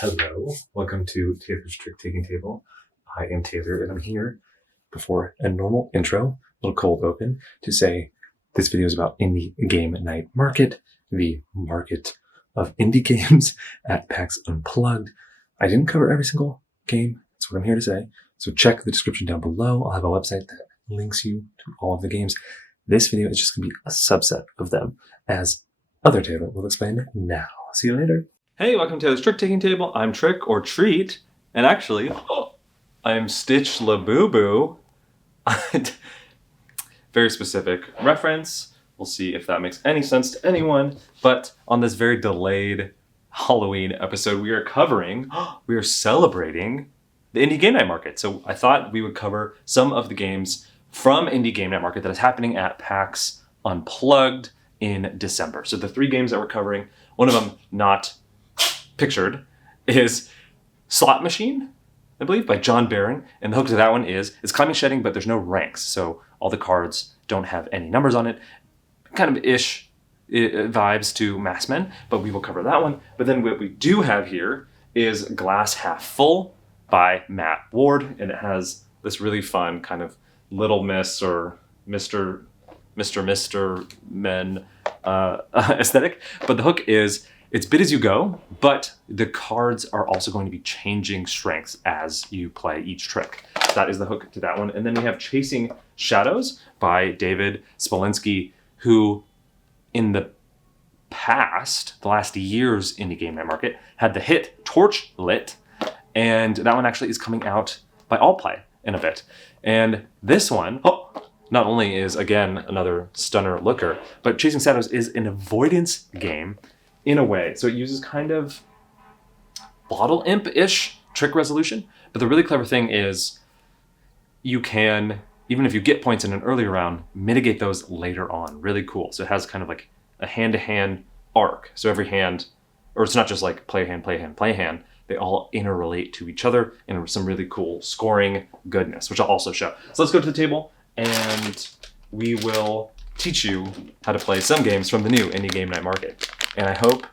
Hello, welcome to Taylor's Trick Taking Table. I am Taylor and I'm here before a normal intro, a little cold open, to say this video is about Indie Game Night Market, the market of indie games at PAX Unplugged. I didn't cover every single game, that's what I'm here to say. So check the description down below. I'll have a website that links you to all of the games. This video is just going to be a subset of them, as other Taylor will explain now. See you later. Hey, welcome to Taylor's Trick Taking Table. I'm Trick or Treat, and actually, I'm Stitch Laboo. Very specific reference. We'll see if that makes any sense to anyone. But on this very delayed Halloween episode, we are celebrating the Indie Game Night Market. So I thought we would cover some of the games from Indie Game Night Market that is happening at PAX Unplugged in December. So the three games that we're covering, one of them not pictured, is SlotMachine, I believe, by John Barron. And the hook to that one is it's climbing shedding, but there's no ranks. So all the cards don't have any numbers on it. Kind of ish vibes to Mass Men, but we will cover that one. But then what we do have here is GlassHalfFull by Matt Ward. And it has this really fun kind of Little Miss or Mr. Men aesthetic. But the hook is it's bid as you go, but the cards are also going to be changing strengths as you play each trick. That is the hook to that one. And then we have Chasing Shadows by David Smolinski, who in the past, the last year's Indie Game Night Market, had the hit Torchlit, and that one actually is coming out by Allplay in a bit. And this one, not only is, again, another stunner looker, but Chasing Shadows is an avoidance game in a way. So it uses kind of Bottle Imp-ish trick resolution. But the really clever thing is you can, even if you get points in an earlier round, mitigate those later on. Really cool. So it has kind of like a hand-to-hand arc. So every hand, or it's not just like play hand, play hand, play hand. They all interrelate to each other in some really cool scoring goodness, which I'll also show. So let's go to the table and we will teach you how to play some games from the new Indie Game Night Market. And I hope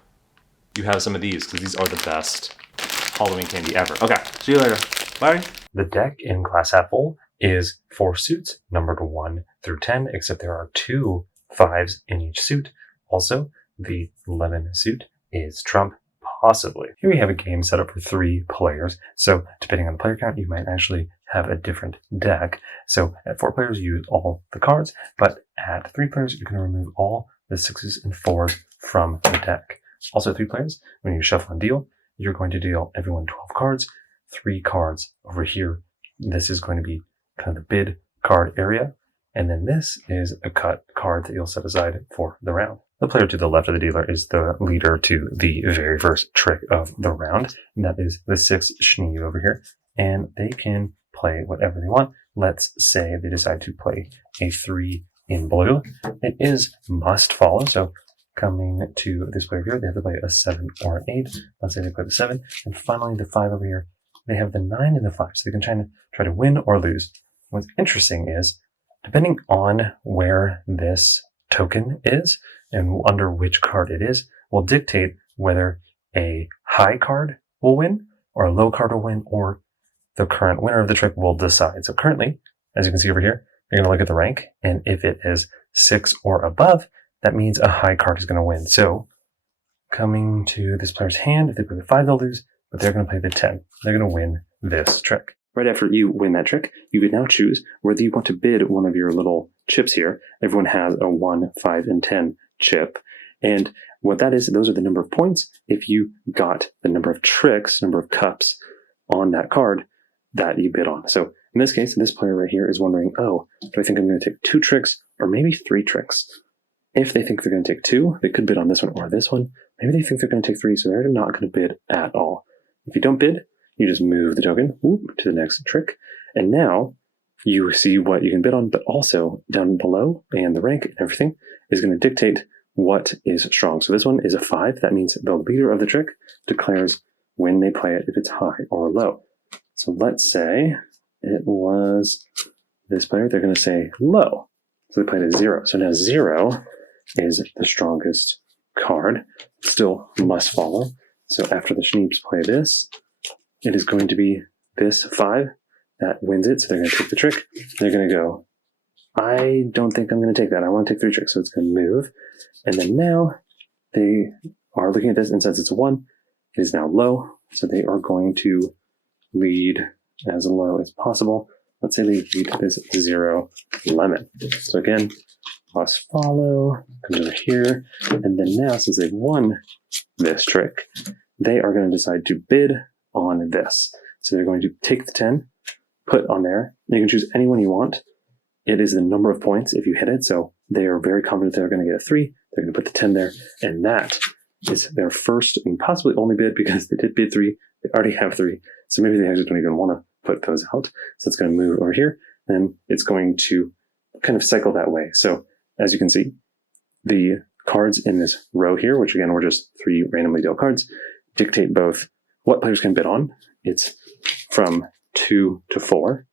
you have some of these, because these are the best Halloween candy ever. Okay, see you later. Bye. The deck in GlassHalfFull is 4 suits, numbered 1 through 10, except there are 2 5s in each suit. Also, the 11 suit is trump, possibly. Here we have a game set up for 3 players, so depending on the player count, you might actually have a different deck. So at 4 players, you use all the cards, but at 3 players, you're going to remove all the 6s and 4s from the deck. Also 3 players, when you shuffle and deal, you're going to deal everyone 12 cards, 3 cards over here. This is going to be kind of the bid card area, and then this is a cut card that you'll set aside for the round. The player to the left of the dealer is the leader to the very first trick of the round, and that is the 6 Schnee over here, and they can play whatever they want. Let's say they decide to play a 3 in blue. It is must follow, so coming to this player here, they have to play a 7 or an 8. Let's say they play the 7. And finally, the 5 over here, they have the 9 and the 5. So they can try to win or lose. What's interesting is, depending on where this token is and under which card it is, will dictate whether a high card will win or a low card will win, or the current winner of the trick will decide. So currently, as you can see over here, you're going to look at the rank. And if it is 6 or above, that means a high card is going to win. So coming to this player's hand, if they play the 5, they'll lose, but they're going to play the 10. They're going to win this trick. Right after you win that trick, you can now choose whether you want to bid one of your little chips here. Everyone has a 1, 5, and 10 chip. And what that is, those are the number of points if you got the number of tricks, number of cups on that card that you bid on. So in this case, this player right here is wondering, do I think I'm going to take 2 tricks or maybe 3 tricks? If they think they're going to take 2, they could bid on this one or this one. Maybe they think they're going to take 3, so they're not going to bid at all. If you don't bid, you just move the token to the next trick. And now you see what you can bid on, but also down below, and the rank and everything is going to dictate what is strong. So this one is a 5. That means the leader of the trick declares when they play it, if it's high or low. So let's say it was this player. They're going to say low. So they played a 0. So now 0 is the strongest card. Still must follow. So after the Schneebs play this, it is going to be this 5 that wins it. So they're going to take the trick. They're going to go, I don't think I'm going to take that. I want to take 3 tricks. So it's going to move. And then now they are looking at this, and since it's a 1, it is now low. So they are going to lead as low as possible. Let's say they lead this 0 lemon. So again, plus follow, comes over here. And then now, since they've won this trick, they are going to decide to bid on this. So they're going to take the 10, put on there. You can choose anyone you want. It is the number of points if you hit it. So they are very confident they're going to get a 3. They're going to put the 10 there. And that is their first and possibly only bid, because they did bid 3. They already have 3. So maybe they actually don't even want to put those out. So it's going to move over here. And it's going to kind of cycle that way. So as you can see, the cards in this row here, which again were just 3 randomly dealt cards, dictate both what players can bid on. It's from 2 to 4,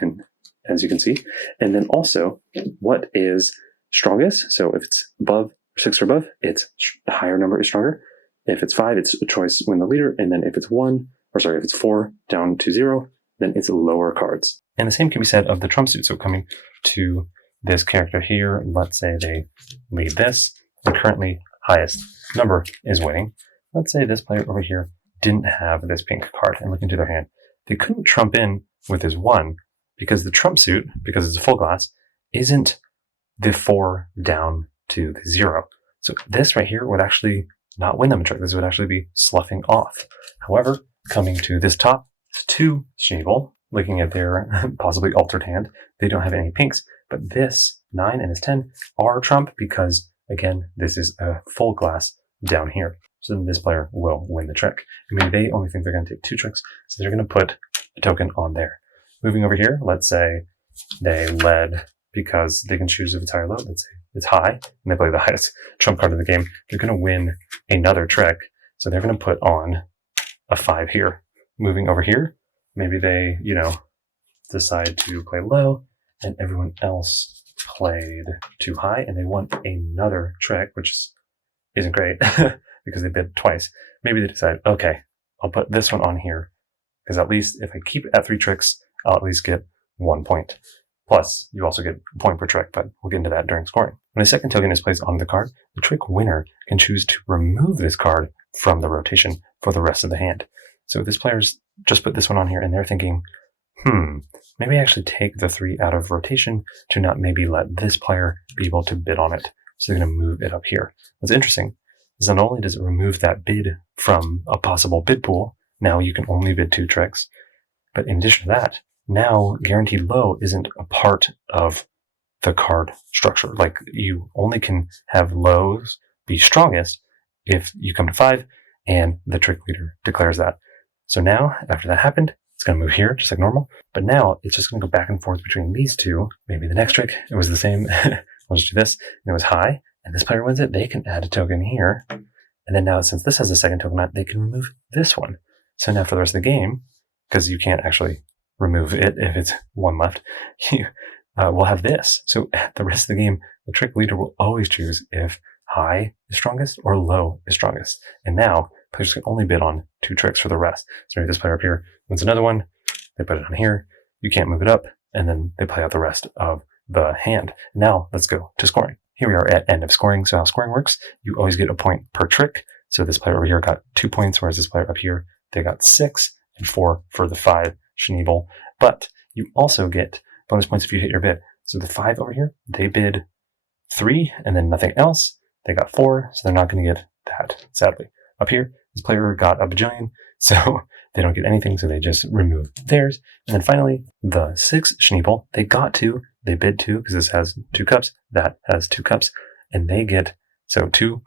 and as you can see, and then also what is strongest. So if it's above 6 or above, it's a higher number is stronger. If it's 5, it's a choice win the leader, and then if it's if it's 4 down to 0, then it's lower cards. And the same can be said of the trump suit. So coming to this character here, let's say they lead this, the currently highest number is winning. Let's say this player over here didn't have this pink card, and look into their hand. They couldn't trump in with his 1 because the trump suit, because it's a full glass, isn't the 4 down to the 0. So this right here would actually not win them a trick. This would actually be sloughing off. However, coming to this top, it's 2 Schneebel, looking at their possibly altered hand, they don't have any pinks, but this 9 and this 10 are trump because, again, this is a full glass down here. So then this player will win the trick. I mean, they only think they're going to take 2 tricks, so they're going to put a token on there. Moving over here, let's say they led because they can choose if it's high or low. Let's say it's high, and they play the highest trump card in the game. They're going to win another trick, so they're going to put on a 5 here. Moving over here, maybe they, decide to play low, and everyone else played too high, and they want another trick, which isn't great because they bid twice. Maybe they decide, okay, I'll put this one on here, because at least if I keep it at 3 tricks, I'll at least get 1 point. Plus, you also get a point per trick, but we'll get into that during scoring. When a second token is placed on the card, the trick winner can choose to remove this card from the rotation for the rest of the hand. So this player's just put this one on here, and they're thinking, maybe I actually take the 3 out of rotation to not maybe let this player be able to bid on it. So they're going to move it up here. What's interesting is not only does it remove that bid from a possible bid pool, now you can only bid 2 tricks, but in addition to that, now guaranteed low isn't a part of the card structure. Like, you only can have lows be strongest if you come to 5 and the trick leader declares that. So now, after that happened, it's going to move here just like normal, but now it's just going to go back and forth between these 2. Maybe the next trick, it was the same. We'll just do this, and it was high, and this player wins it. They can add a token here, and then now since this has a second token on it, they can remove this one. So now for the rest of the game, because you can't actually remove it if it's 1 left, we'll have this. So the rest of the game, the trick leader will always choose if high is strongest or low is strongest. And now players can only bid on 2 tricks for the rest. So maybe this player up here wins another one, they put it on here, you can't move it up, and then they play out the rest of the hand. Now let's go to scoring. Here we are at end of scoring. So how scoring works, you always get a point per trick. So this player over here got 2 points, whereas this player up here, they got 6 and 4 for the 5 Schneebel. But you also get bonus points if you hit your bid. So the 5 over here, they bid 3 and then nothing else. They got 4, so they're not going to get that, sadly. Up here, this player got a bajillion, so they don't get anything, so they just remove theirs. And then finally, the 6 Schneebel, they got 2, they bid 2, because this has 2 cups, that has 2 cups, and they get, 2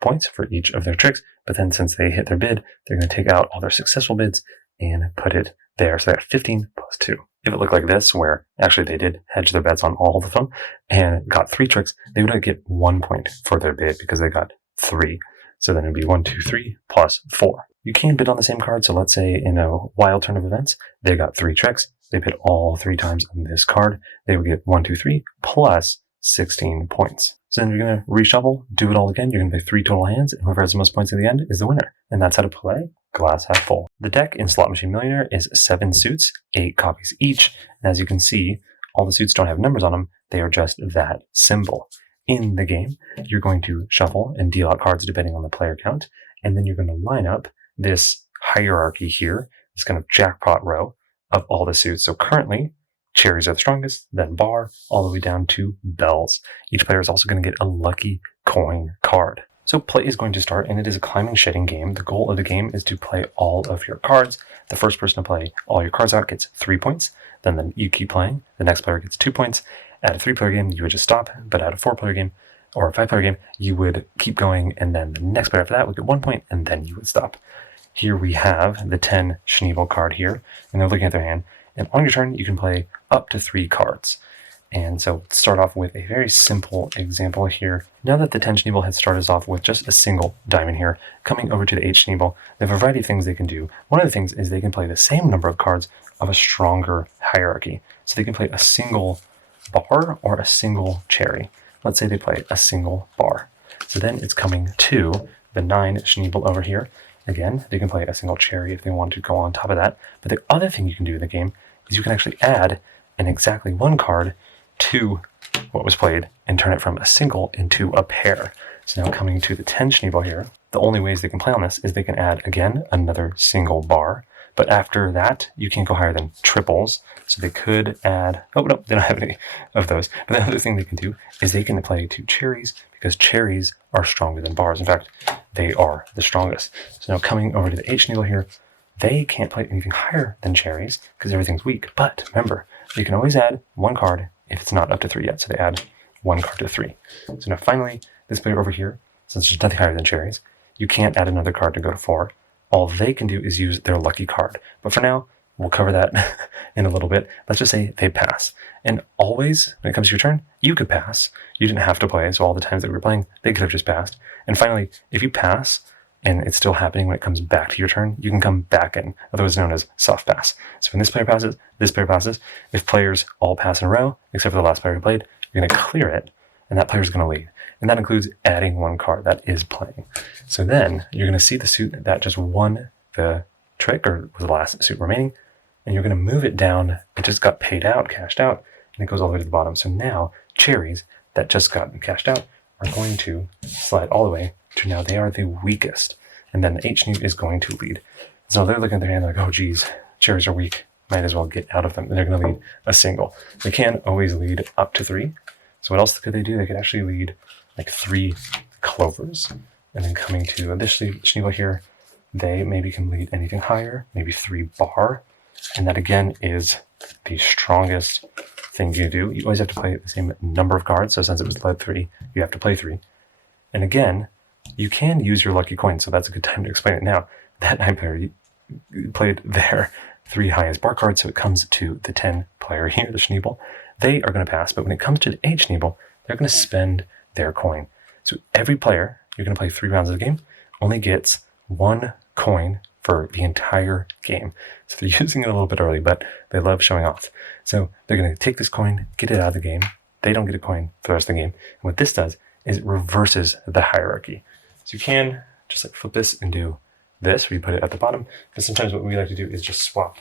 points for each of their tricks, but then since they hit their bid, they're going to take out all their successful bids and put it there. So they got 15 plus 2. If it looked like this, where actually they did hedge their bets on all of them and got 3 tricks, they would get 1 point for their bid because they got 3. So then it'd be 1, 2, 3 plus 4. You can bid on the same card. So let's say in a wild turn of events, they got 3 tricks. They bid all 3 times on this card. They would get 1, 2, 3 plus 16 points. So then you're going to reshuffle, do it all again. You're going to play 3 total hands, and whoever has the most points at the end is the winner. And that's how to play Glass Half Full. The deck in Slot Machine Millionaire is 7 suits, 8 copies each. And as you can see, all the suits don't have numbers on them. They are just that symbol. In the game, you're going to shuffle and deal out cards depending on the player count. And then you're going to line up this hierarchy here, this kind of jackpot row of all the suits. So currently, cherries are the strongest, then bar, all the way down to bells. Each player is also going to get a lucky coin card. So play is going to start, and it is a climbing shedding game. The goal of the game is to play all of your cards. The first person to play all your cards out gets 3 points. Then you keep playing. The next player gets 2 points. At a 3-player game, you would just stop. But at a 4-player game or a 5-player game, you would keep going. And then the next player after that would get 1 point, and then you would stop. Here we have the 10 Schneebel card here, and they're looking at their hand. And on your turn, you can play up to 3 cards. And so let's start off with a very simple example here. Now that the 10 Schneebel had started us off with just a single diamond here, coming over to the 8 Schneebel, they have a variety of things they can do. One of the things is they can play the same number of cards of a stronger hierarchy. So they can play a single bar or a single cherry. Let's say they play a single bar. So then it's coming to the 9 Schneebel over here. Again, they can play a single cherry if they want to go on top of that. But the other thing you can do in the game is you can actually add an exactly 1 card to what was played and turn it from a single into a pair. So now coming to the 10 Schneebel here, the only ways they can play on this is they can add, again, another single bar. But after that, you can't go higher than triples. So they could add, oh no, they don't have any of those. But the other thing they can do is they can play 2 cherries, because cherries are stronger than bars. In fact, they are the strongest. So now coming over to the 8 Schneebel here, they can't play anything higher than cherries because everything's weak. But remember, you can always add 1 card if it's not up to 3 yet. So they add 1 card to 3. So now finally, this player over here, since there's nothing higher than cherries, you can't add another card to go to 4. All they can do is use their lucky card. But for now, we'll cover that in a little bit. Let's just say they pass. And always, when it comes to your turn, you could pass. You didn't have to play, so all the times that we were playing, they could have just passed. And finally, if you pass, and it's still happening when it comes back to your turn, you can come back in, otherwise known as soft pass. So when this player passes, this player passes. If players all pass in a row, except for the last player who played, you're going to clear it, and that player's going to lead. And that includes adding 1 card that is playing. So then you're going to see the suit that just won the trick, or was the last suit remaining, and you're going to move it down. It just got paid out, cashed out, and it goes all the way to the bottom. So now cherries that just got cashed out are going to slide all the way to now they are the weakest. And then the 8 Schneeb is going to lead. So they're looking at their hand like, oh geez, cherries are weak. Might as well get out of them. And they're going to lead a single. They can always lead up to 3. So what else could they do? They could actually lead like 3 clovers. And then coming to this Schneebel here, they maybe can lead anything higher, maybe 3 bar. And that again is the strongest thing you do. You always have to play the same number of cards. So since it was led 3, you have to play 3. And again, you can use your lucky coin. So that's a good time to explain it now. That 9 player played their 3 highest bar cards. So it comes to the 10 player here, the Schneebel. They are going to pass. But when it comes to the 8 Schneebel, they're going to spend their coin. So every player, you're going to play 3 rounds of the game, only gets 1 coin for the entire game. So they're using it a little bit early, but they love showing off. So they're going to take this coin, get it out of the game. They don't get a coin for the rest of the game. And what this does is it reverses the hierarchy. So you can just like flip this and do this, where you put it at the bottom. But sometimes what we like to do is just swap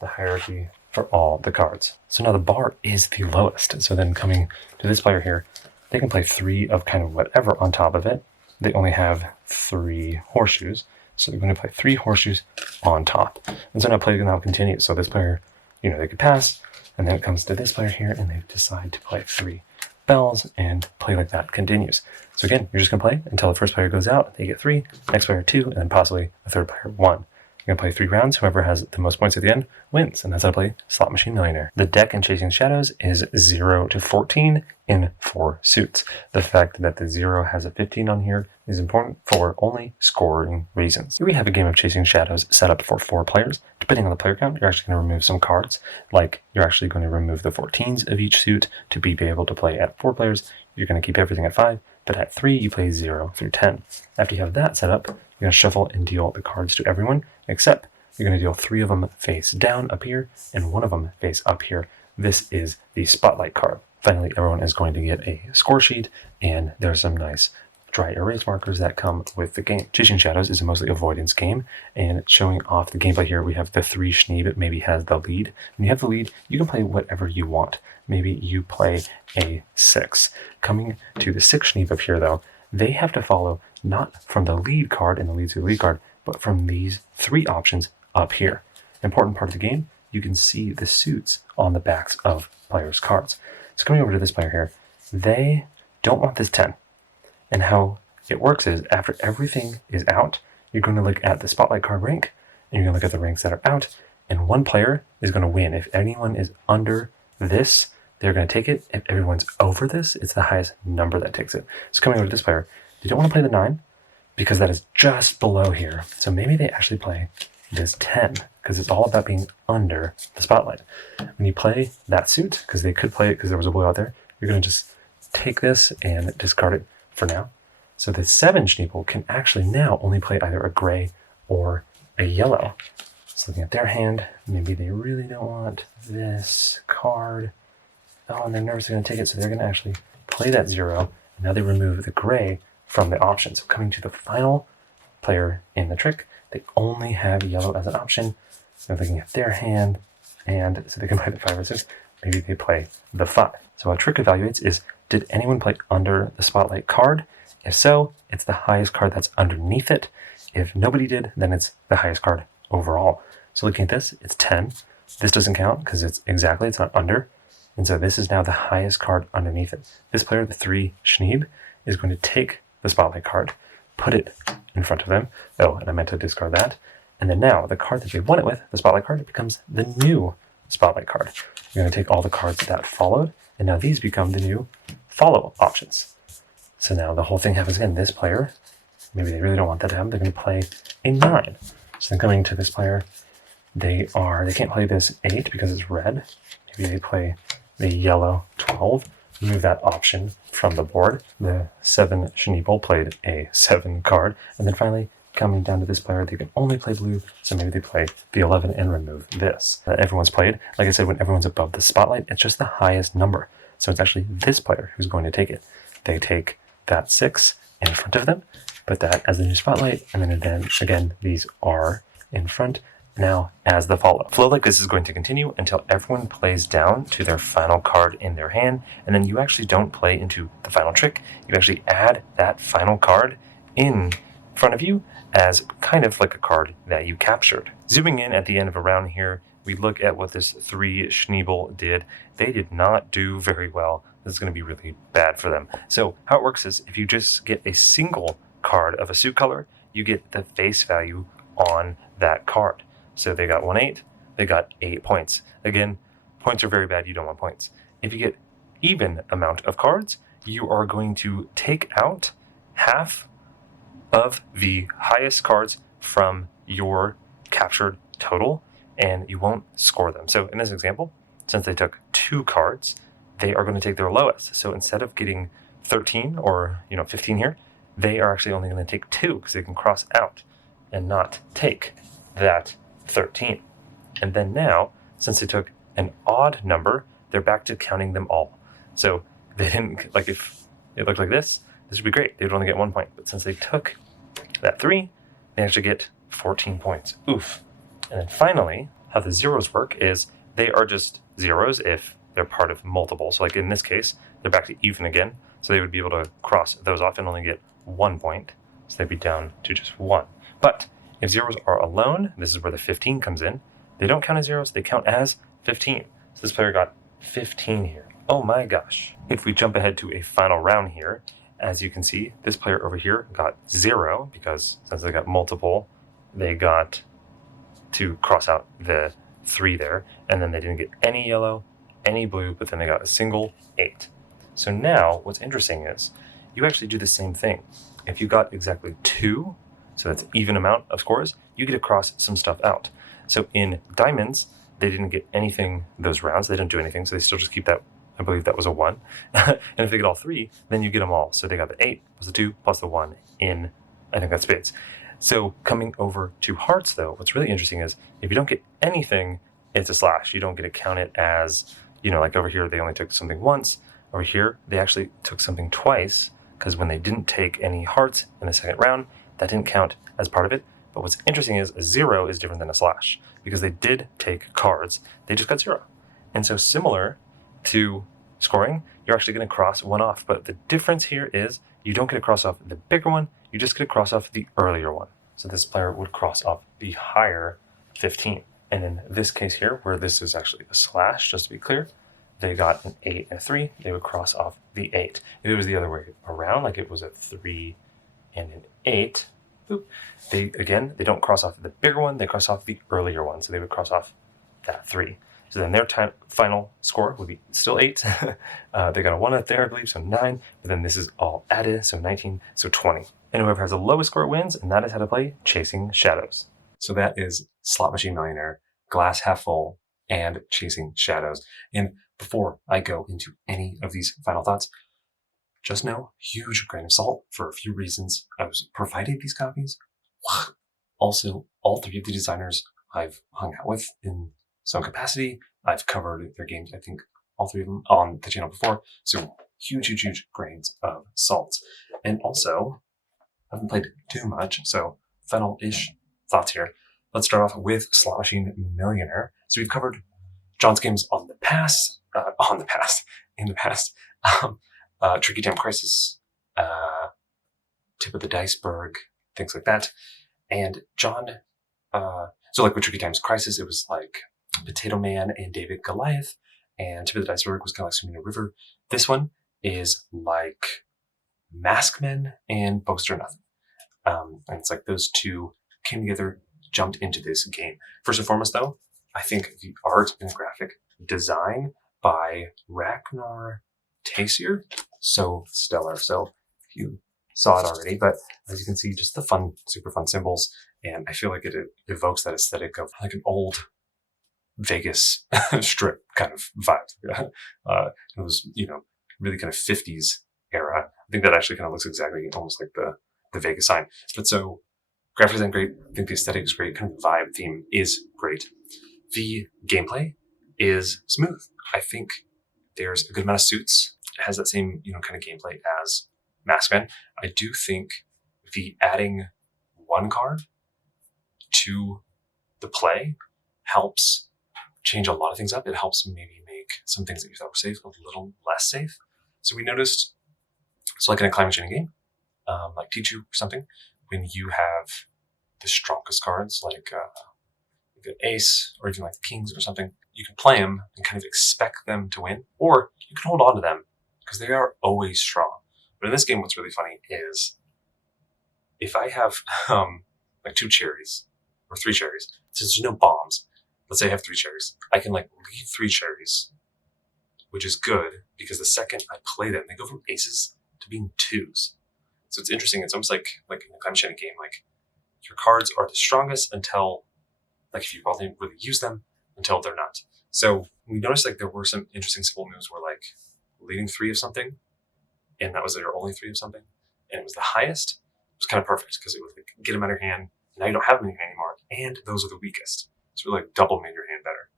the hierarchy for all the cards. So now the bar is the lowest. So then coming to this player here, they can play 3 of kind of whatever on top of it. They only have 3 horseshoes. So they're going to play 3 horseshoes on top. And so now play now continues. So this player, they could pass, and then it comes to this player here, and they decide to play 3 bells, and play like that continues. So again, you're just going to play until the first player goes out, they get 3, next player 2, and then possibly a third player 1. You're going to play 3 rounds. Whoever has the most points at the end wins, and that's how to play Slot Machine Millionaire. The deck in Chasing Shadows is 0 to 14 in 4 suits. The fact that the 0 has a 15 on here is important for only scoring reasons. Here we have a game of Chasing Shadows set up for 4 players. Depending on the player count, you're actually going to remove some cards, like you're actually going to remove the 14s of each suit to be able to play at 4 players. You're going to keep everything at 5, but at 3 you play 0 through 10. After you have that set up, you're going to shuffle and deal the cards to everyone, except you're going to deal 3 of them face down up here and 1 of them face up here. This is the spotlight card. finally, everyone is going to get a score sheet, and there's some nice dry erase markers that come with the game. Chasing Shadows is a mostly avoidance game, and showing off the gameplay here, we have the 3 Schneeb. It maybe has the lead. When you have the lead, you can play whatever you want. Maybe you play a 6. Coming to the 6 Schneeb up here, though, they have to follow not from the lead card and the lead to the lead card, but from these 3 options up here. Important part of the game, you can see the suits on the backs of players' cards. So coming over to this player here, they don't want this 10. And how it works is, after everything is out, you're going to look at the spotlight card rank, and you're going to look at the ranks that are out, and one player is going to win. If anyone is under this, they're going to take it. If everyone's over this, it's the highest number that takes it. So coming over to this player, they don't want to play the 9, because that is just below here. So maybe they actually play this 10, because it's all about being under the spotlight. When you play that suit, because they could play it because there was a blue out there, you're going to just take this and discard it for now. So the 7 Schneebel can actually now only play either a gray or a yellow. So looking at their hand, maybe they really don't want this card. Oh, and they're nervous they're going to take it, so they're going to actually play that 0. And now they remove the gray from the option. So coming to the final player in the trick, they only have yellow as an option. They're looking at their hand, and so they can play the 5 or 6. Maybe they play the 5. So what trick evaluates is, did anyone play under the spotlight card? If so, it's the highest card that's underneath it. If nobody did, then it's the highest card overall. So looking at this, it's 10. This doesn't count because it's not under. And so this is now the highest card underneath it. This player, the 3 Schneeb, is going to take the spotlight card, put it in front of them. Oh, and I meant to discard that. And then now the card that they won it with, the spotlight card, it becomes the new spotlight card. You're going to take all the cards that followed, and now these become the new follow options. So now the whole thing happens again. This player, maybe they really don't want that to happen. They're going to play a 9. So then coming to this player, they can't play this 8 because it's red. Maybe they play the yellow 12. Remove that option from the board. The 7 Schneebel played a 7 card. And then finally, coming down to this player, they can only play blue, so maybe they play the 11 and remove this. Everyone's played. Like I said, when everyone's above the spotlight, it's just the highest number. So it's actually this player who's going to take it. They take that 6 in front of them, put that as the new spotlight, and then again, these are in front now as the follow. Flow like this is going to continue until everyone plays down to their final card in their hand, and then you actually don't play into the final trick. You actually add that final card in front of you as kind of like a card that you captured. Zooming in at the end of a round here, we look at what this 3 Schneebel did. They did not do very well. This is going to be really bad for them. So how it works is, if you just get a single card of a suit color, you get the face value on that card. So they got 1/8, they got 8 points. Again, points are very bad, you don't want points. If you get even amount of cards, you are going to take out half of the highest cards from your captured total, and you won't score them. So in this example, since they took 2 cards, they are going to take their lowest. So instead of getting 13 or 15 here, they are actually only going to take 2 because they can cross out and not take that 13. And then now, since they took an odd number, they're back to counting them all. So they didn't, like, if it looked like this would be great. They would only get 1 point. But since they took that 3, they actually get 14 points. Oof. And then finally, how the zeros work is they are just zeros if they're part of multiple. So like in this case, they're back to even again. So they would be able to cross those off and only get 1 point. So they'd be down to just 1. But if zeros are alone, this is where the 15 comes in. They don't count as zeros, they count as 15. So this player got 15 here. Oh my gosh. If we jump ahead to a final round here, as you can see, this player over here got 0 because since they got multiple, they got to cross out the 3 there, and then they didn't get any yellow, any blue, but then they got a single 8. So now what's interesting is you actually do the same thing. If you got exactly 2, so that's even amount of scores, you get to cross some stuff out. So in diamonds, they didn't get anything those rounds. They didn't do anything, so they still just keep that. I believe that was a 1. And if they get all 3, then you get them all. So they got the 8 plus the 2 plus the 1 in, I think that's spades. So coming over to hearts, though, what's really interesting is if you don't get anything, it's a slash. You don't get to count it as, like over here, they only took something once. Over here, they actually took something twice, because when they didn't take any hearts in the second round, that didn't count as part of it. But what's interesting is a 0 is different than a slash, because they did take cards, they just got 0. And so similar to scoring, you're actually going to cross one off. But the difference here is you don't get to cross off the bigger one, you just get to cross off the earlier one. So this player would cross off the higher 15. And in this case here, where this is actually a slash, just to be clear, they got an 8 and a 3, they would cross off the 8. If it was the other way around, like it was a 3 and an 8, they don't cross off the bigger one, they cross off the earlier one. So they would cross off that 3. So then their final score would be still 8. They got a 1 up there, I believe, so 9. But then this is all added, so 19, so 20. And whoever has the lowest score wins, and that is how to play Chasing Shadows. So that is Slot Machine Millionaire, Glass Half Full, and Chasing Shadows. And before I go into any of these final thoughts, just know, huge grain of salt for a few reasons. I was provided these copies. Also, all 3 of the designers I've hung out with in some capacity. I've covered their games, I think, all 3 of them on the channel before. So huge grains of salt. And also, I haven't played too much, so final-ish thoughts here. Let's start off with Slot Machine Millionaire. So we've covered John's games in the past, Tricky Time Crisis, Tip of the Diceberg, things like that. And John, so like with Tricky Times Crisis, it was like Potato Man and David Goliath, and Tip of the Diceberg was kind of like Swimming in a River. This one is like Maskmen and Boaster Nothing. And it's like those two came together, jumped into this game. First and foremost, though, I think the art and graphic design by Ragnar Tasier, so stellar. So if you saw it already, but as you can see, just the fun, super fun symbols. And I feel like it evokes that aesthetic of like an old Vegas strip kind of vibe. It was, really kind of 50s era. I think that actually kind of looks exactly almost like the Vegas sign. But so graphic design great. I think the aesthetic is great. Kind of the vibe theme is great. The gameplay is smooth. I think there's a good amount of suits. It has that same, kind of gameplay as Maskman. I do think the adding one card to the play helps change a lot of things up. It helps maybe make some things that you thought were safe a little less safe. So we noticed, like in a climate changing game, like T2 or something, when you have the strongest cards, like an ace or even like kings or something, you can play them and kind of expect them to win, or you can hold on to them because they are always strong. But in this game, what's really funny is if I have like 2 cherries or 3 cherries, since there's no bombs, let's say I have 3 cherries, I can like leave 3 cherries, which is good because the second I play them, they go from aces to being 2s. So it's interesting. It's almost like in a climate changing game, like your cards are the strongest until, like if you really use them, until they're not. So we noticed like there were some interesting simple moves where like leading 3 of something, and that was your only 3 of something, and it was the highest. It was kind of perfect because it would like get them out of your hand. Now you don't have them in your hand anymore, and those are the weakest. So really like double made your hand better.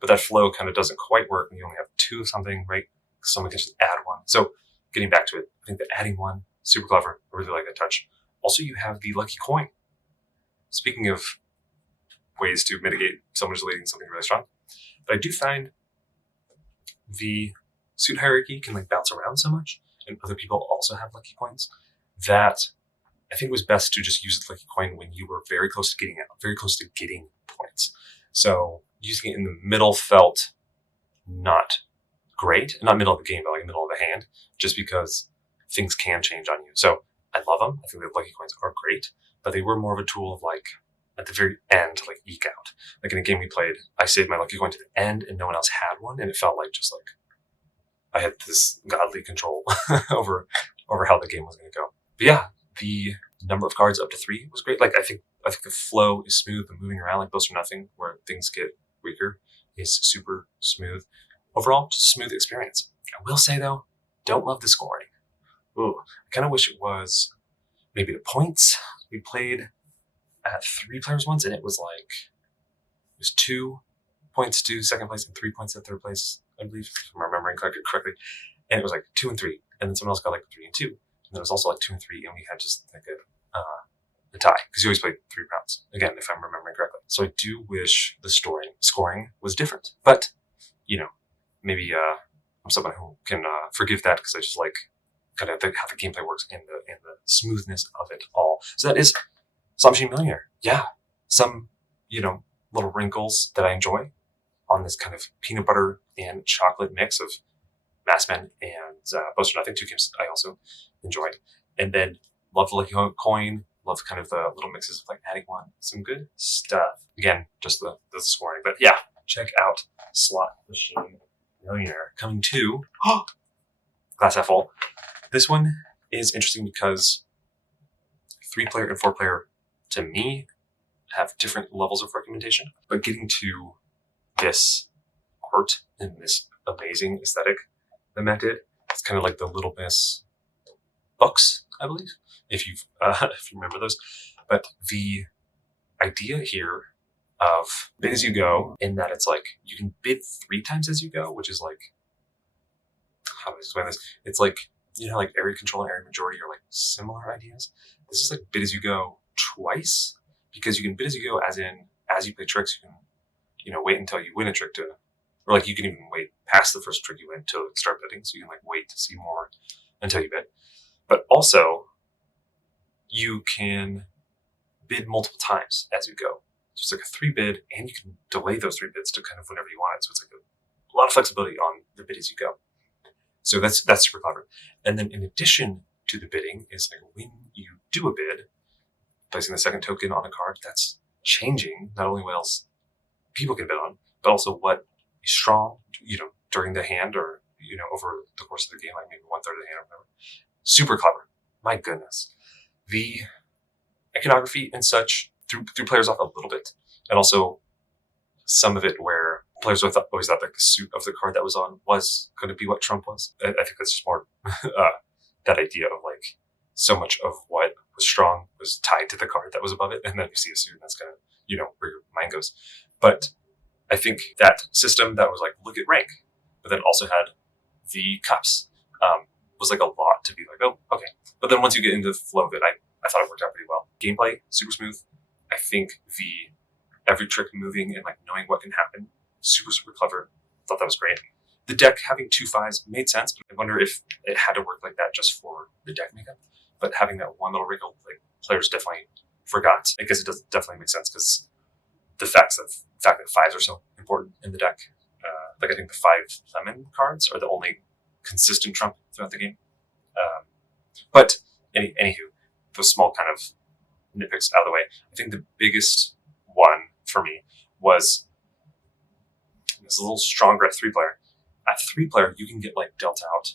But that flow kind of doesn't quite work when you only have 2 of something, right? Someone can just add 1. So getting back to it, I think that adding 1, super clever. I really like that touch. Also, you have the lucky coin. Speaking of ways to mitigate someone who's leading something really strong, but I do find the suit hierarchy can like bounce around so much, and other people also have lucky coins, that I think it was best to just use the lucky coin when you were very close to getting out, very close to getting points. So using it in the middle felt not great, not middle of the game, but like middle of the hand, just because things can change on you. So I love them. I think the lucky coins are great, but they were more of a tool of like at the very end to like eke out. Like in a game we played, I saved my lucky coin to the end and no one else had one, and it felt like just like I had this godly control over how the game was going to go. But yeah, the number of cards up to 3 was great. Like I think the flow is smooth. The moving around like Boaster Nothing, where things get weaker, is super smooth. Overall, just a smooth experience. I will say though, don't love the scoring. Ooh, I kind of wish it was maybe the points. We played at 3 players once, and it was 2 points to second place and 3 points at third place, I believe, if I'm remembering correctly. and it was like 2 and 3, and then someone else got like 3 and 2, and then it was also like 2 and 3, and we had just like a tie because you always played 3 rounds. Again, if I'm remembering correctly. So I do wish the scoring was different, but maybe I'm someone who can forgive that because I just like kind of how the gameplay works and the smoothness of it all. So that is SlotMachine Millionaire. Yeah, some little wrinkles that I enjoy on this kind of peanut butter and chocolate mix of Massman and Boast or Nothing, 2 games I also enjoyed. And then love the Lucky Coin, love kind of the little mixes of like adding one, some good stuff. Again, just the scoring. But yeah, check out SlotMachine Millionaire coming to GlassHalfFull. This one is interesting because 3-player and 4-player to me have different levels of recommendation, but getting to this art and this amazing aesthetic that Matt did, it's kind of like the Little Miss books, I believe, if you remember those. But the idea here of bid as you go, in that it's like you can bid 3 times as you go, which is like, how do I explain this? It's like, like area control and area majority are like similar ideas. This is like bid as you go twice, because you can bid as you go as in, as you play tricks, you can, wait until you win a trick to, or like you can even wait past the first trick you win to start bidding. So you can like wait to see more until you bid. But also you can bid multiple times as you go. So it's like a 3 bid, and you can delay those 3 bids to kind of whenever you want it. So it's like a lot of flexibility on the bid as you go. So that's super clever. And then in addition to the bidding is like when you do a bid, placing the second token on a card, that's changing not only what else people can bid on, but also what is strong, during the hand or, over the course of the game, like maybe 1/3 of the hand or whatever. Super clever. My goodness. The iconography and such threw players off a little bit. And also some of it where players always thought like the suit of the card that was on was going to be what Trump was. I think that's just more that idea of like so much of what was strong was tied to the card that was above it. And then you see a suit, and that's kind of, where your mind goes. But I think that system that was like, look at rank, but then also had the cups, was like a lot to be like, oh, okay. But then once you get into the flow of it, I thought it worked out pretty well. Gameplay, super smooth. I think every trick moving and like knowing what can happen, super, super clever. Thought that was great. The deck having 2 5s made sense, but I wonder if it had to work like that just for the deck makeup. But having that one little wrinkle, like players definitely forgot. I guess it does definitely make sense because the fact that 5s are so important in the deck. Like I think the 5 lemon cards are the only consistent trump throughout the game. But anywho, those small kind of nitpicks out of the way. I think the biggest one for me was it's a little stronger at 3-player. At 3-player, you can get like dealt out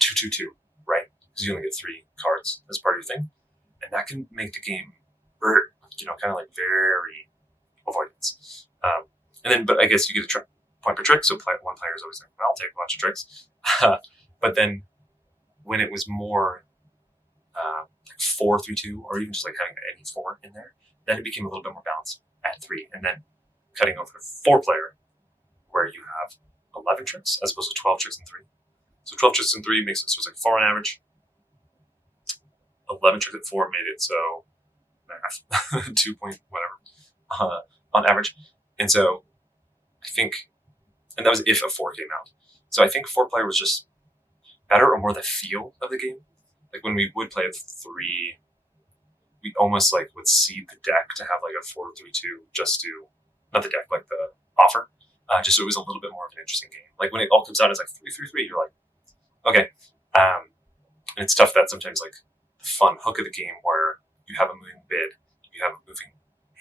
2/2/2, right? Because you only get 3 cards as part of your thing, and that can make the game hurt. Kind of like very avoidance. But I guess you get a point per trick. So one player is always like, well, I'll take a bunch of tricks. But then when it was more like 4/3/2, or even just like having any 4 in there, then it became a little bit more balanced at 3. And then cutting over to 4-player, where you have 11 tricks as opposed to 12 tricks in 3. So 12 tricks in 3 makes it so it's like 4 on average. 11 tricks at 4 made it so 2 point whatever on average. And so I think, and that was if a 4 came out. So I think 4-player was just better, or more the feel of the game. Like when we would play a 3, we almost like would seed the deck to have like a 4/3/2 just to, not the deck, like the offer, just so it was a little bit more of an interesting game. Like when it all comes out as like 3/3/3, you're like, okay. And it's tough that sometimes like the fun hook of the game where you have a moving bid, you have a moving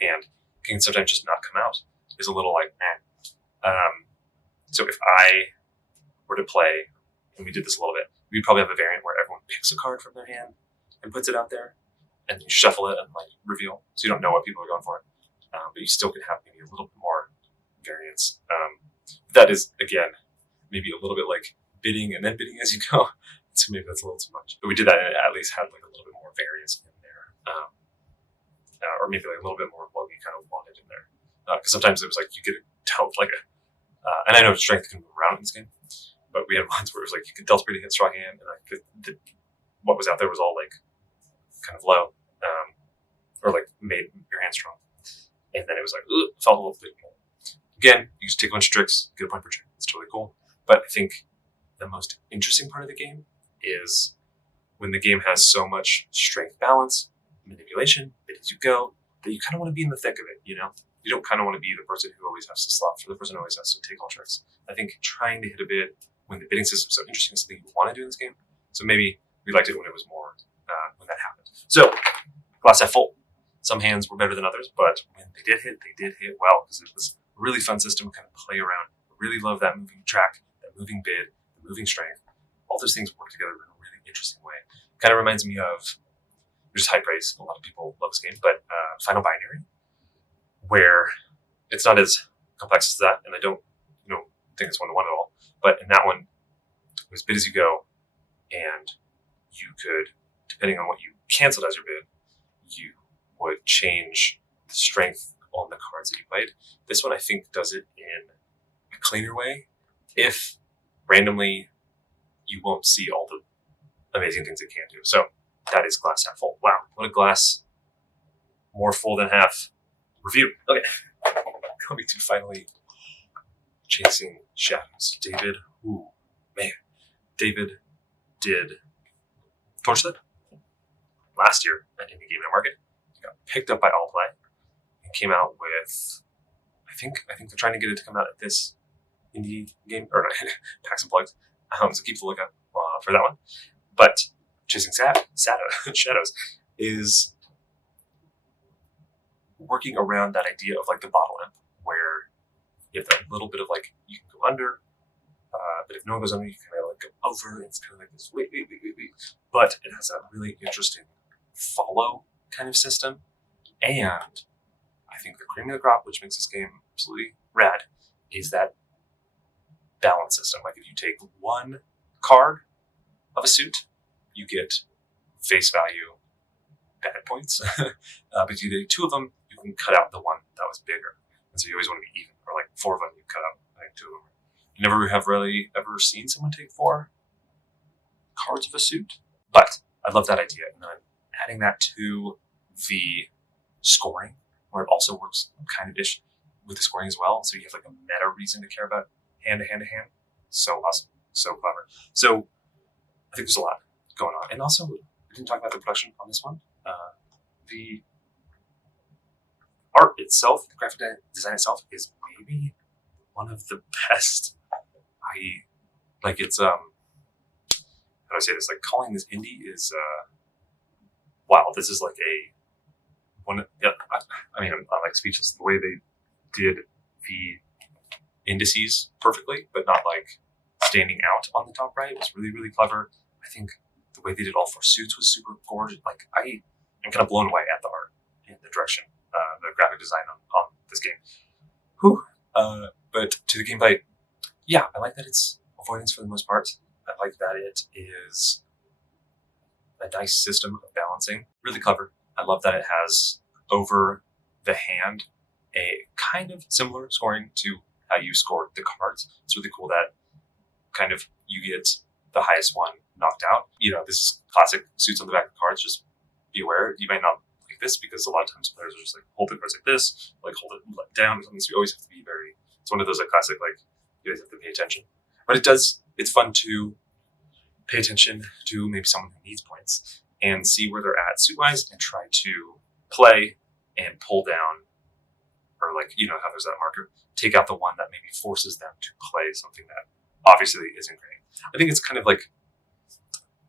hand, can sometimes just not come out, is a little like, eh. So if I were to play, and we did this a little bit, we'd probably have a variant where everyone picks a card from their hand and puts it out there, and you shuffle it and like reveal, so you don't know what people are going for. But you still can have maybe a little bit more variance. That is, again, maybe a little bit like bidding and then bidding as you go. So maybe that's a little too much. But we did that, and it at least had like a little bit more variance in there. Or maybe like a little bit more of what we kind of wanted in there. Because sometimes it was like you get dealt like a, and I know strength can move around in this game, but we had ones where it was like you could Delta Breeding hit strong hand, and like what was out there was all like kind of low, or like made your hand strong, and then it was like felt a little bit more. Again, you just take a bunch of tricks, get a point per trick. It's totally cool. But I think the most interesting part of the game is when the game has so much strength balance, manipulation, bit as you go, that you kind of want to be in the thick of it, you know? You don't kind of want to be the person who always has to slot, or the person who always has to take all tricks. I think trying to hit a bid when the bidding system is so interesting is something you want to do in this game. So maybe we liked it when it was more, when that happened. So, GlassHalfFull. Some hands were better than others, but when they did hit well, because it was a really fun system to kind of play around. I really love that moving track, that moving bid, the moving strength. All those things work together in a really interesting way. Kind of reminds me of, just high praise, a lot of people love this game, but Final Binary, where it's not as complex as that, and I don't think it's one-to-one at all, but in that one, it was bid as you go, and you could, depending on what you canceled as your bid, you would change the strength on the cards that you played. This one, I think, does it in a cleaner way. If randomly you won't see all the amazing things it can do. So that is GlassHalfFull. Wow, what a glass more full than half review. Okay, coming to finally Chasing Shadows. David, David did Torchlight last year at Indie Game Market. It got picked up by Allplay and came out with, I think they're trying to get it to come out at this indie game, or not, packs and plugs. So keep the lookout for that one. But Chasing Shadows is working around that idea of like the bottle imp, where you have that little bit of like, you can go under, but if no one goes under, you kind of like go over, and it's kind of like this, wait. But it has a really interesting follow kind of system, and I think the cream of the crop, which makes this game absolutely rad, is that balance system. Like if you take one card of a suit, you get face value bad points. But if you take two of them, you can cut out the one that was bigger. And so you always want to be even, or like four of them, you cut out, I think, two of them. You never have really ever seen someone take 4 cards of a suit, but I love that idea. And then adding that to the scoring, where it also works kind of ish with the scoring as well. So you have like a meta reason to care about hand to hand to hand. So awesome. So clever. So I think there's a lot going on. And also, I didn't talk about the production on this one. The art itself, the graphic design itself, is maybe one of the best. It's how do I say this? Like, calling this indie is wow. This is like I'm like speechless. The way they did the indices perfectly, but not like standing out on the top right, was really, really clever. I think the way they did all 4 suits was super gorgeous. Like, I am kind of blown away at the art and the direction, the graphic design on this game. But to the gameplay, yeah, I like that it's avoidance for the most part. I like that it is a nice system of balancing. Really clever. I love that it has over the hand a kind of similar scoring to how you score the cards. It's really cool that kind of you get the highest one knocked out. This is classic suits on the back of cards. Just be aware. You might not like this because a lot of times players are just like, hold the cards like this, like hold it down or something. So you always have to be it's one of those like classic, like, you guys have to pay attention. But it's fun to pay attention to maybe someone who needs points and see where they're at suit-wise and try to play and pull down, or like, how there's that marker, take out the one that maybe forces them to play something that obviously isn't great. I think it's kind of like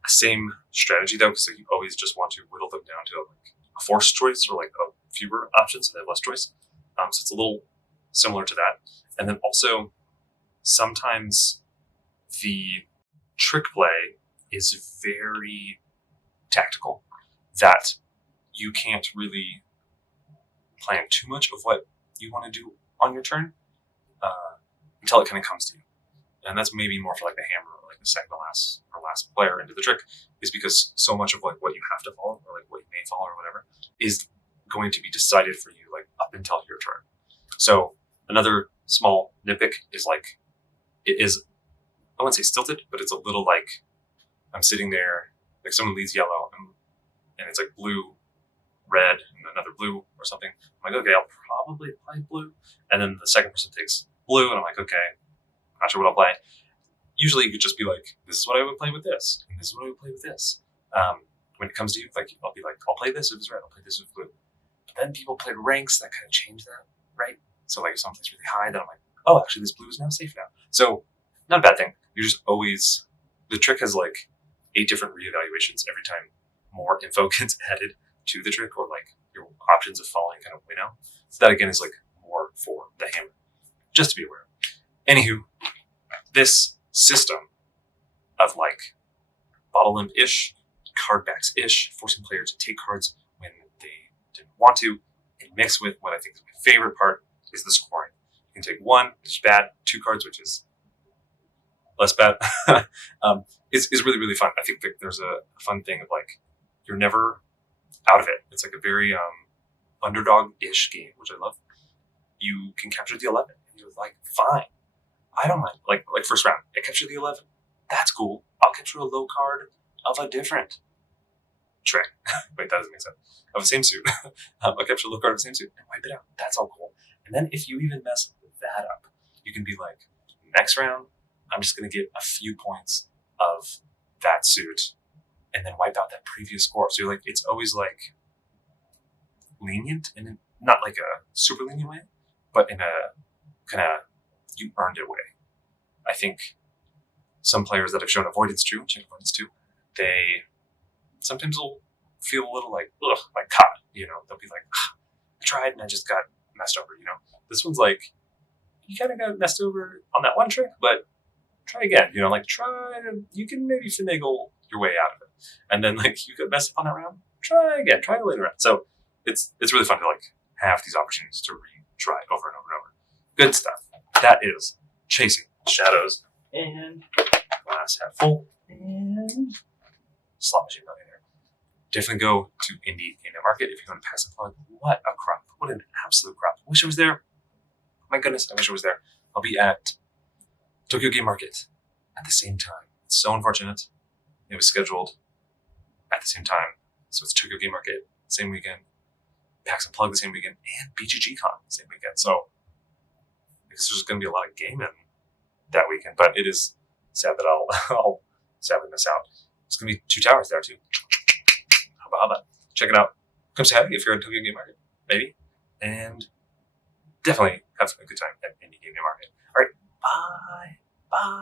a same strategy though, because you always just want to whittle them down to like a forced choice or like a fewer options, so they have less choice. So it's a little similar to that. And then also sometimes the trick play is very tactical, that you can't really plan too much of what you want to do on your turn until it kind of comes to you. And that's maybe more for like the hammer or like the second to last or last player into the trick, is because so much of like what you have to follow or like what you may follow or whatever is going to be decided for you like up until your turn. So another small nitpick is like, it is I wouldn't say stilted, but it's a little like I'm sitting there, like someone leads yellow, and it's like blue, red, and another blue or something. I'm like, okay, I'll probably play blue. And then the second person takes blue, and I'm like, okay, not sure what I'll play. Usually you could just be like, this is what I would play with this, and this is what I would play with this. When it comes to you, like I'll be like, I'll play this if it's red, I'll play this if it's blue. But then people played ranks that kind of changed that, right? So like if someone plays really high, then I'm like, oh, actually this blue is now safe now. So not a bad thing. You're just always, the trick has like 8 different reevaluations every time more info gets added to the trick, or like your options of following kind of winnow. So that again is like more for the hammer, just to be aware. Anywho, this system of like bottle limp-ish, card backs-ish, forcing players to take cards when they didn't want to, and mix with what I think is my favorite part is the scoring. You can take 1, which is bad, 2 cards, which is less bad, is really, really fun. I think that there's a fun thing of like, you're never out of it. It's like a very underdog-ish game, which I love. You can capture the 11, and you're like, fine, I don't mind. Like first round, I capture the 11. That's cool. I'll capture a low card of a different trick. Wait, that doesn't make sense. Of the same suit. I'll capture a low card of the same suit and wipe it out. That's all cool. And then if you even mess that up, you can be like, next round, I'm just going to get a few points of that suit and then wipe out that previous score. So you're like, it's always like lenient, and not like a super lenient way, but in a kind of you earned it way. I think some players that have shown avoidance too, check avoidance too, they sometimes will feel a little like, ugh, like caught, you know, they'll be like, I tried and I just got messed over, you know. This one's like, you kind of got messed over on that one trick, but try again, you know, like you can maybe finagle your way out of it. And then like you got messed up on that round, try again, try it later round. So it's really fun to like have these opportunities to retry over and over and over. Good stuff. That is Chasing Shadows and Glass Half Full and SlotMachine Millionaire. Definitely go to Indie Game Market if you're going to pass a plug. What a crop. What an absolute crop. I wish I was there. My goodness, I wish I was there. I'll be at Tokyo Game Market at the same time. It's so unfortunate. It was scheduled at the same time. So it's Tokyo Game Market, same weekend, PAX Unplugged the same weekend, and BGG Con the same weekend. So there's just going to be a lot of gaming that weekend, but it is sad that I'll sadly miss out. It's going to be 2 towers there too. How about that? Check it out. Come say hi if you're at Tokyo Game Market, maybe. And definitely have a good time at Indie Game Market. All right, bye. Bye.